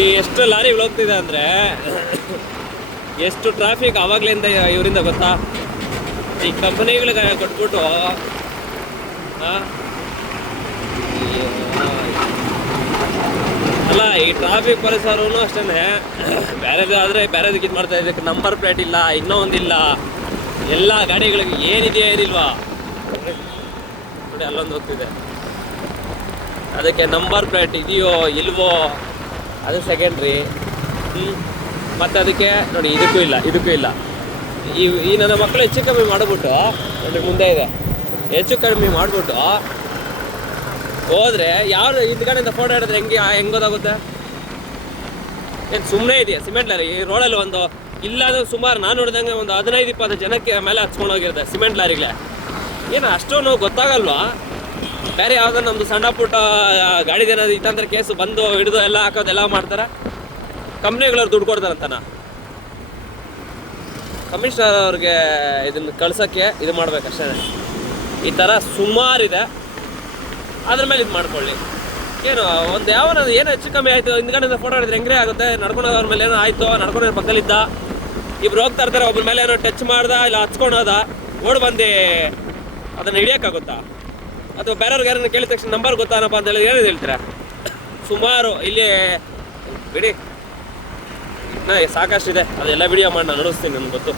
ಈ ಎಷ್ಟು ಲಾರಿಗಳು ಹೋಗ್ತಿದೆ ಅಂದರೆ ಎಷ್ಟು ಟ್ರಾಫಿಕ್ ಆವಾಗಲಿಂದ ಇವರಿಂದ ಗೊತ್ತಾ? ಈ ಕಂಪನಿಗಳಿಗೆ ಕೊಟ್ಬಿಟ್ಟು ಅಲ್ಲ, ಈ ಟ್ರಾಫಿಕ್ ಪರಿಸರವೂ ಅಷ್ಟೇ. ಬೇರೆದು ಆದರೆ ಬೇರೆದಕ್ಕೆ ಇದು ಮಾಡ್ತಾ ಇದಕ್ಕೆ ನಂಬರ್ ಪ್ಲೇಟ್ ಇಲ್ಲ, ಇನ್ನೂ ಒಂದಿಲ್ಲ. ಎಲ್ಲ ಗಾಡಿಗಳಿಗೆ ಏನಿದೆಯಾ ಏನಿಲ್ವಾ ನೋಡಿ, ಅಲ್ಲೊಂದು ಹೋಗ್ತಿದೆ, ಅದಕ್ಕೆ ನಂಬರ್ ಪ್ಲೇಟ್ ಇದೆಯೋ ಇಲ್ವೋ ಅದು ಸೆಕೆಂಡ್ರಿ. ಮತ್ತು ಅದಕ್ಕೆ ನೋಡಿ ಇದಕ್ಕೂ ಇಲ್ಲ. ಈ ನನ್ನ ಮಕ್ಕಳು ಹೆಚ್ಚು ಕಮ್ಮಿ ಮಾಡಿಬಿಟ್ಟು ನೋಡಿ, ಮುಂದೆ ಇದೆ, ಹೆಚ್ಚು ಕಡಿಮೆ ಮಾಡಿಬಿಟ್ಟು ಹೋದರೆ ಯಾರು ಹಿಂದ್ಗಡೆಯಿಂದ ಫೋಟೋ ಹಿಡಿದ್ರೆ ಹೆಂಗೆ ಗೊತ್ತಾಗುತ್ತೆ? ಏನು ಸುಮ್ಮನೆ ಇದೆಯಾ? ಸಿಮೆಂಟ್ ಲಾರಿ ಈ ರೋಡಲ್ಲಿ ಒಂದು ಇಲ್ಲಾಂದ್ರೆ ಸುಮಾರು ನಾನು ನೋಡಿದಂಗೆ ಒಂದು 15-20 ಜನಕ್ಕೆ ಮೇಲೆ ಹಚ್ಕೊಂಡು ಹೋಗಿರುತ್ತೆ ಸಿಮೆಂಟ್ ಲಾರಿಗಳೇ. ಏನು ಅಷ್ಟೊಂದು ಗೊತ್ತಾಗಲ್ವಾ? ಬೇರೆ ಯಾವುದೋ ನಮ್ಮದು ಸಣ್ಣ ಪುಟ್ಟ ಗಾಡಿದೇನಾದ್ರು ಇತ್ತಂದ್ರೆ ಕೇಸು ಬಂದು ಹಿಡಿದು ಎಲ್ಲ ಹಾಕೋದೆಲ್ಲ ಮಾಡ್ತಾರೆ. ಕಂಪ್ನಿಗಳವ್ರು ದುಡ್ಡು ಕೊಡ್ತಾರಂತಾನ. ಕಮಿಷನರ್ ಅವ್ರಿಗೆ ಇದನ್ನು ಕಳ್ಸೋಕ್ಕೆ ಇದು ಮಾಡ್ಬೇಕಷ್ಟೇ. ಈ ಥರ ಸುಮಾರಿದೆ, ಅದ್ರ ಮೇಲೆ ಇದು ಮಾಡ್ಕೊಳ್ಳಿ. ಏನು ಒಂದು ಯಾವನ ಏನು ಹೆಚ್ಚು ಕಮ್ಮಿ ಆಯಿತು, ಹಿಂದ್ಗಡೆಯಿಂದ ಫೋಟೋ ಹಿಡಿದ್ರೆ ಹೆಂಗ್ರೆ ಆಗುತ್ತೆ? ನಡ್ಕೊಂಡು ಹೋಗೋದ್ರ ಮೇಲೆ ಏನೋ ಆಯಿತು, ನಡ್ಕೊಂಡು ಪಕ್ಕದಲ್ಲಿದ್ದ ಇಬ್ರು ಹೋಗ್ತಾ ಇರ್ತಾರೆ, ಒಬ್ಬರ ಮೇಲೆ ಏನೋ ಟಚ್ ಮಾಡ್ದ ಇಲ್ಲ ಹಚ್ಕೊಂಡು ಹೋದ, ಓಡ್ ಬಂದು ಅದನ್ನು ಹಿಡಿಯೋಕ್ಕಾಗುತ್ತಾ? ಅಥವಾ ಬೇರೆಯವ್ರಿಗೆ ಯಾರನ್ನ ಕೇಳಿದ ತಕ್ಷಣ ನಂಬರ್ ಗೊತ್ತಾನಪ್ಪ ಅಂತ ಹೇಳಿ ಏನೇನು ಹೇಳ್ತೀರಾ? ಸುಮಾರು ಇಲ್ಲಿ ಬಿಡಿ, ಸಾಕಷ್ಟಿದೆ, ಅದೆಲ್ಲ ವಿಡಿಯೋ ಮಾಡಿ ನಾನು ನಡೆಸ್ತೀನಿ, ನನಗೆ ಗೊತ್ತು.